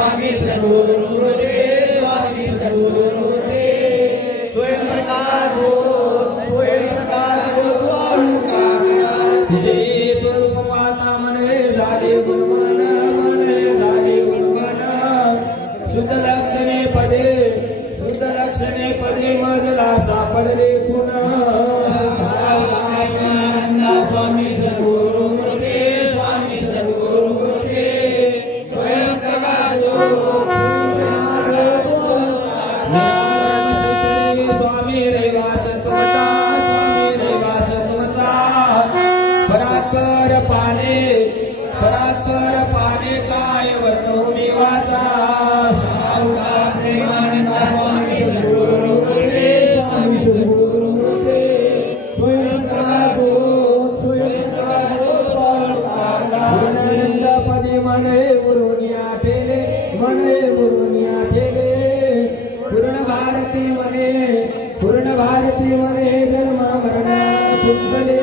स्वामी सद्गुरु मूर्ते स्वामी सद्गुरु मूर्ते स्वयं प्रकाश हो तुझे स्वरूप पाहता मने झाले गुणमन मने झाले गुणमन शुद्ध लक्षणे पदे मजला सापडले पुन्हा स्वामी सद्गुरु मूर्ते स्वामी सद्गुरु मूर्ते स्वयं प्रकाश स्वामी रहिवास तुमचा परात्पर पाने काय वर्णो मी वाचा पूर्णानंद पदी मने मुरुनिया ठेले पूर्ण भारती मने जन्म मरण कुंडले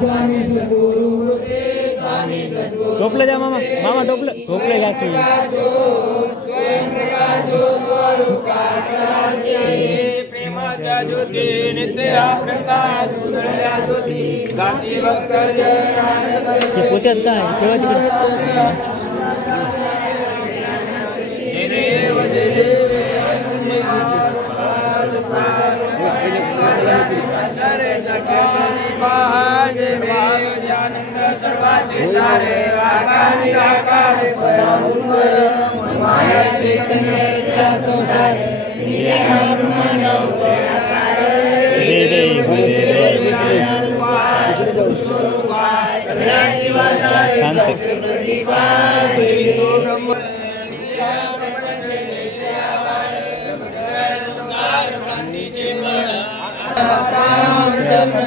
स्वामी सद्गुरु मूर्ते स्वामी सद्गुरु टोपले द्या मामा टोपले घ्यायचे प्रेमाच्या ज्योती नित्य प्रकाश उजळल्या ज्योती गाती भक्त जय पोत्यात काय ठेवा आनंद सर्वाचे सारे आकारे आकारे माया चैतन्य संसार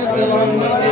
शांत